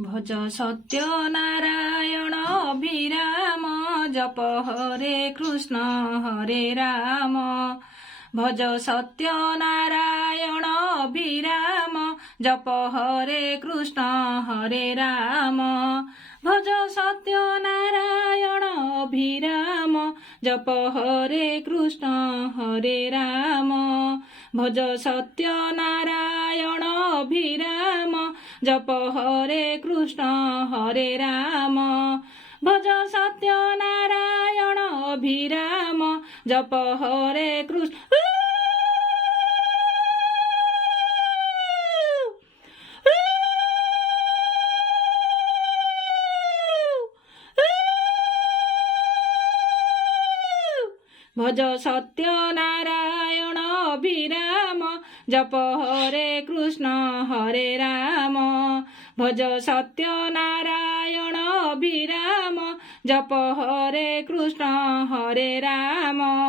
ଭଜ ସତ୍ୟ ନାରାୟଣ ଅଭିରାମ ଜପ ହରେ କୃଷ୍ଣ ହରେ ରାମ। ଭଜ ସତ୍ୟ ନାରାୟଣ ଅଭିରାମ ଜପ ହରେ କୃଷ୍ଣ ହରେ ରାମ। ଭଜ ସତ୍ୟ ନାରାୟଣ ଅଭିରାମ ଜପ ହରେ କୃଷ୍ଣ ହରେ ରାମ। ଭଜ ସତ୍ୟ ନାରାୟଣ ଅଭିରାମ ଜପ ହରେ କୃଷ୍ଣ ହରେ ରାମ। ଭଜ ସତ୍ୟ ନାରାୟଣ ଅଭିରାମ ଜପ ହରେ କୃଷ୍ଣ ଭଜ ସତ୍ୟ ନାରାୟଣ ଅଭିରାମ ଜପ ହରେ କୃଷ୍ଣ ହରେ ରାମ। ଭଜ ସତ୍ୟ ନାରାୟଣ ଅଭିରାମ ଜପ ହରେ କୃଷ୍ଣ ହରେ ରାମ।